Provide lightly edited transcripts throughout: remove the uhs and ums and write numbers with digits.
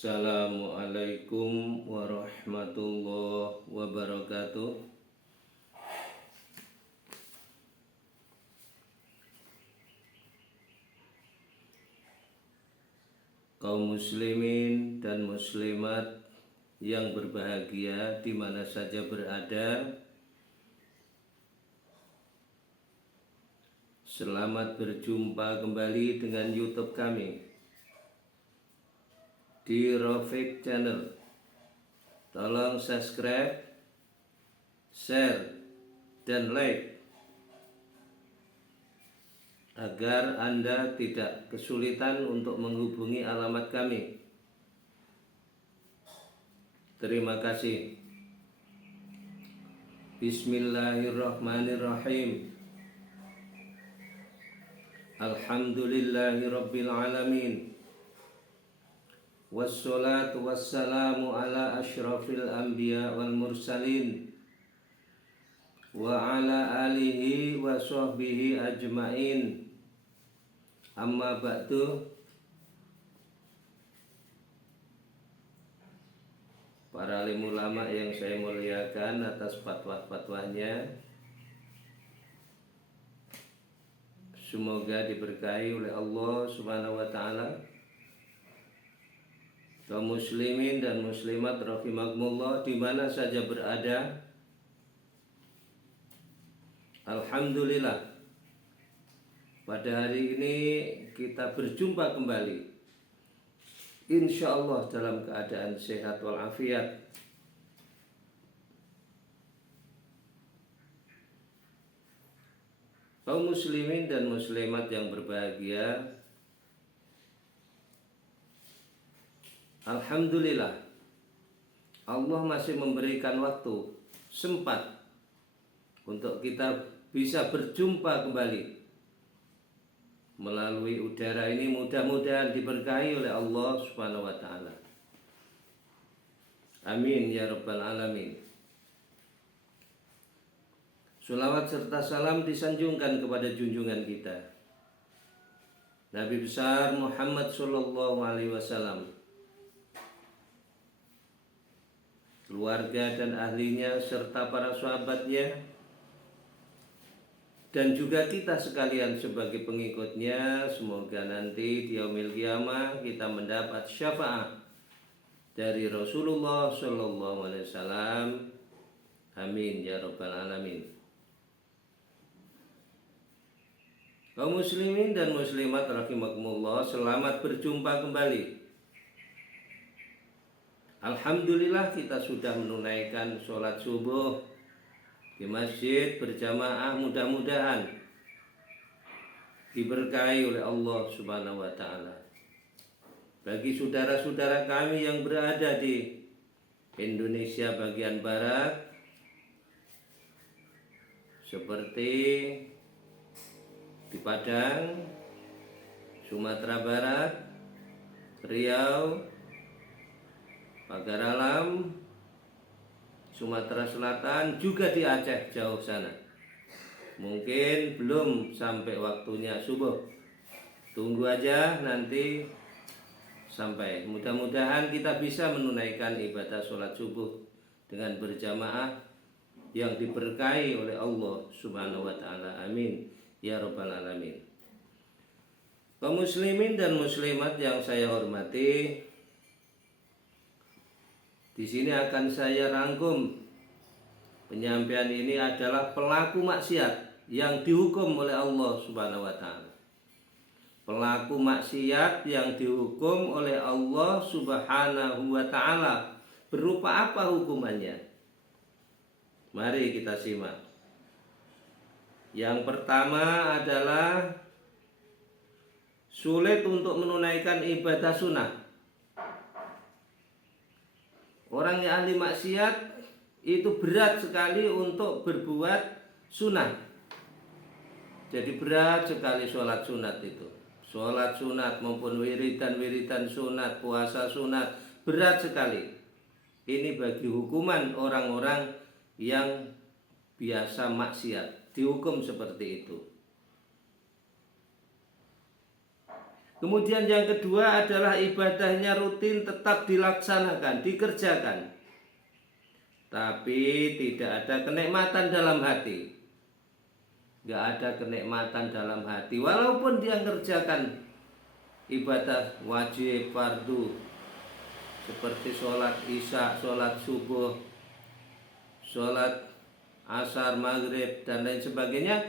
Assalamualaikum warahmatullahi wabarakatuh. Kaum muslimin dan muslimat yang berbahagia di mana saja berada, selamat berjumpa kembali dengan YouTube kami di Rafiq Channel. Tolong subscribe, share, dan like agar Anda tidak kesulitan untuk menghubungi alamat kami. Terima kasih. Bismillahirrahmanirrahim. Alhamdulillahirabbil alamin. Wassalatu wassalamu ala asyrafil anbiya wal mursalin wa ala alihi wa sahbihi ajmain. Amma ba'du. Para alim ulama yang saya muliakan atas fatwa-fatwanya, semoga diberkahi oleh Allah Subhanahu wa taala. Kaum muslimin dan muslimat rahimakumullah di mana saja berada, alhamdulillah pada hari ini kita berjumpa kembali, insya Allah dalam keadaan sehat walafiat. Kaum muslimin dan muslimat yang berbahagia, alhamdulillah Allah masih memberikan waktu sempat untuk kita bisa berjumpa kembali melalui udara ini. Mudah-mudahan diberkahi oleh Allah Subhanahu wa taala. Amin ya rabbal alamin. Sholawat serta salam disanjungkan kepada junjungan kita Nabi besar Muhammad sallallahu alaihi wasallam, keluarga dan ahlinya serta para sahabatnya, dan juga kita sekalian sebagai pengikutnya. Semoga nanti di yaumil qiyamah kita mendapat syafaat dari Rasulullah sallallahu alaihi wasallam. Amin ya rabbal alamin. Kaum muslimin dan muslimat rahimakumullah, selamat berjumpa kembali. Alhamdulillah kita sudah menunaikan sholat subuh di masjid berjamaah. Mudah-mudahan diberkahi oleh Allah Subhanahu wa taala. Bagi saudara-saudara kami yang berada di Indonesia bagian barat, seperti di Padang, Sumatera Barat, Riau, Pagar Alam, Sumatera Selatan, juga di Aceh jauh sana. Mungkin belum sampai waktunya subuh, tunggu aja nanti sampai. Mudah-mudahan kita bisa menunaikan ibadah sholat subuh dengan berjamaah yang diberkahi oleh Allah Subhanahu wa taala. Amin ya rabbal alamin. Kaum muslimin dan muslimat yang saya hormati, di sini akan saya rangkum. Penyampaian ini adalah pelaku maksiat yang dihukum oleh Allah Subhanahu wa taala. Pelaku maksiat yang dihukum oleh Allah Subhanahu wa taala. Berupa apa hukumannya? Mari kita simak. Yang pertama adalah sulit untuk menunaikan ibadah sunnah. Orang yang ahli maksiat itu berat sekali untuk berbuat sunnah. Jadi berat sekali sholat sunat itu. Sholat sunat maupun wiridan sunat, puasa sunat, berat sekali. Ini bagi hukuman orang-orang yang biasa maksiat, dihukum seperti itu. Kemudian yang kedua adalah ibadahnya rutin tetap dilaksanakan, dikerjakan. Tapi tidak ada kenikmatan dalam hati. Nggak ada kenikmatan dalam hati. Walaupun dia kerjakan ibadah wajib, fardu, seperti sholat isya, sholat subuh, sholat asar, maghrib, dan lain sebagainya,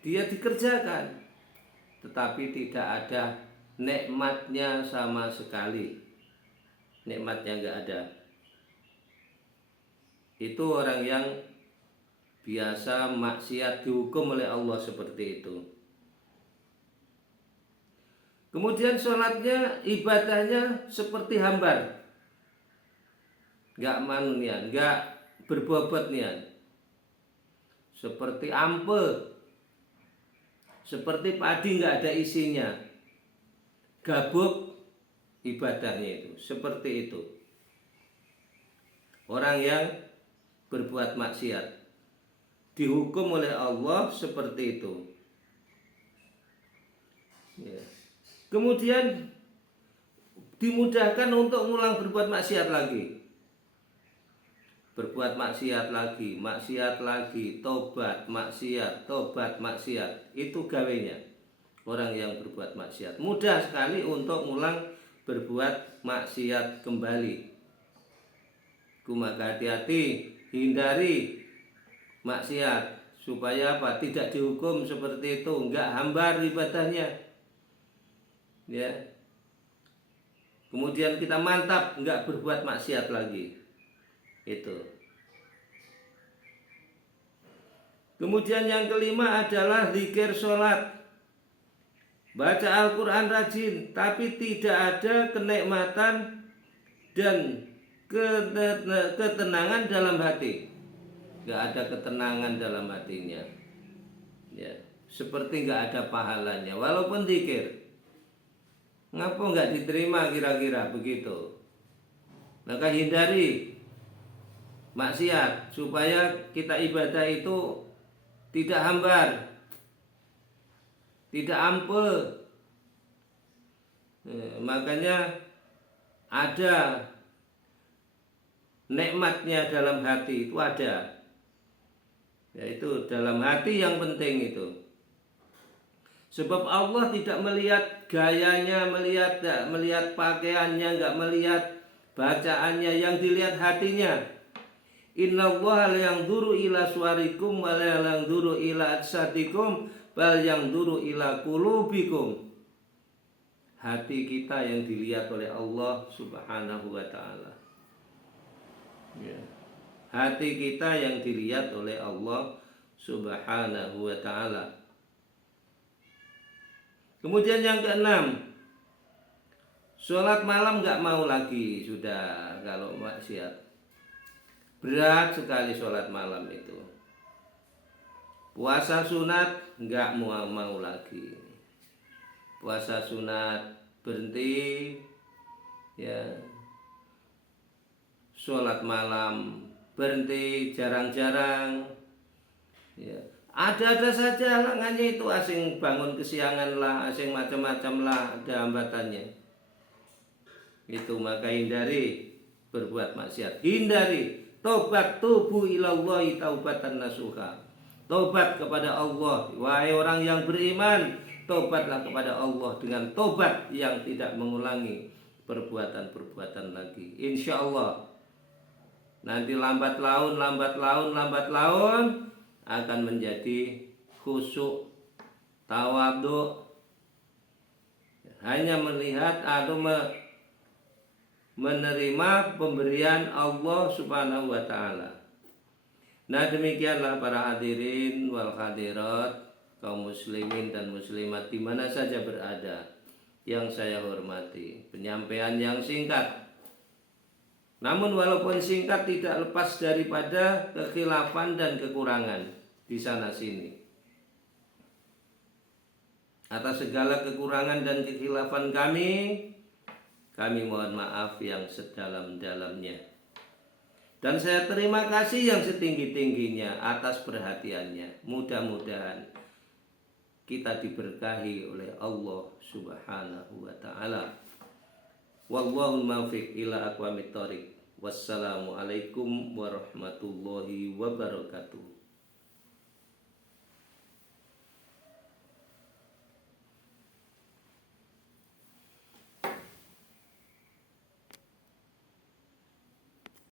dia dikerjakan. Tetapi tidak ada nikmatnya sama sekali. Nikmatnya nggak ada. Itu orang yang biasa maksiat dihukum oleh Allah seperti itu. Kemudian sholatnya, ibadahnya seperti hambar, nggak manunian, nggak berbobot nian, seperti ampe, seperti padi nggak ada isinya, gabuk ibadahnya itu, seperti itu. Orang yang berbuat maksiat dihukum oleh Allah seperti itu. Ya. Kemudian dimudahkan untuk ngulang berbuat maksiat lagi. Berbuat maksiat lagi, tobat, maksiat. Itu gawenya orang yang berbuat maksiat. Mudah sekali untuk ngulang berbuat maksiat kembali. Maka hati-hati, hindari maksiat supaya apa? Tidak dihukum seperti itu, enggak hambar ibadahnya. Ya. Kemudian kita mantap enggak berbuat maksiat lagi. Itu. Kemudian yang kelima adalah zikir sholat. Baca Al-Quran rajin, tapi tidak ada kenikmatan dan ketenangan dalam hati. Gak ada ketenangan dalam hatinya. Ya, seperti gak ada pahalanya walaupun zikir. Ngapa gak diterima kira-kira begitu? Maka hindari maksiat supaya kita ibadah itu tidak hambar, tidak ampe. Makanya ada nikmatnya dalam hati itu ada. Yaitu dalam hati yang penting itu. Sebab Allah tidak melihat gayanya, melihat pakaiannya, enggak melihat bacaannya, yang dilihat hatinya. Innallaha la yanzuru ila suwarikum wa la yanzuru ila ajsadikum bal yanzuru ila qulubikum. Hati kita yang dilihat oleh Allah Subhanahu wa taala. Ya. Hati kita yang dilihat oleh Allah Subhanahu wa taala. Kemudian yang keenam, sholat malam enggak mau lagi sudah kalau maksiat. Berat sekali sholat malam itu. Puasa sunat enggak mau lagi. Puasa sunat berhenti, ya. Sholat malam berhenti, jarang-jarang. Ya. Ada saja halangannya itu, asing bangun kesiangan lah, asing macam-macam lah, ada hambatannya. Itu maka hindari berbuat maksiat. Hindari. Tobat, tubu ilallahi taubatan nasuha. Tobat kepada Allah. Wahai orang yang beriman, tobatlah kepada Allah dengan tobat yang tidak mengulangi perbuatan-perbuatan lagi. Insya Allah nanti lambat laun akan menjadi khusyuk, tawadhu, hanya melihat atau menerima pemberian Allah Subhanahu wa taala. Nah, demikianlah para hadirin wal hadirat, kaum muslimin dan muslimat di mana saja berada yang saya hormati. Penyampaian yang singkat, namun walaupun singkat tidak lepas daripada kekhilafan dan kekurangan di sana sini. Atas segala kekurangan dan kekhilafan kami mohon maaf yang sedalam-dalamnya. Dan saya terima kasih yang setinggi-tingginya atas perhatiannya. Mudah-mudahan kita diberkahi oleh Allah Subhanahu wa taala. Wallahul muwaffiq ila aqwamit thoriq. Wassalamualaikum warahmatullahi wabarakatuh.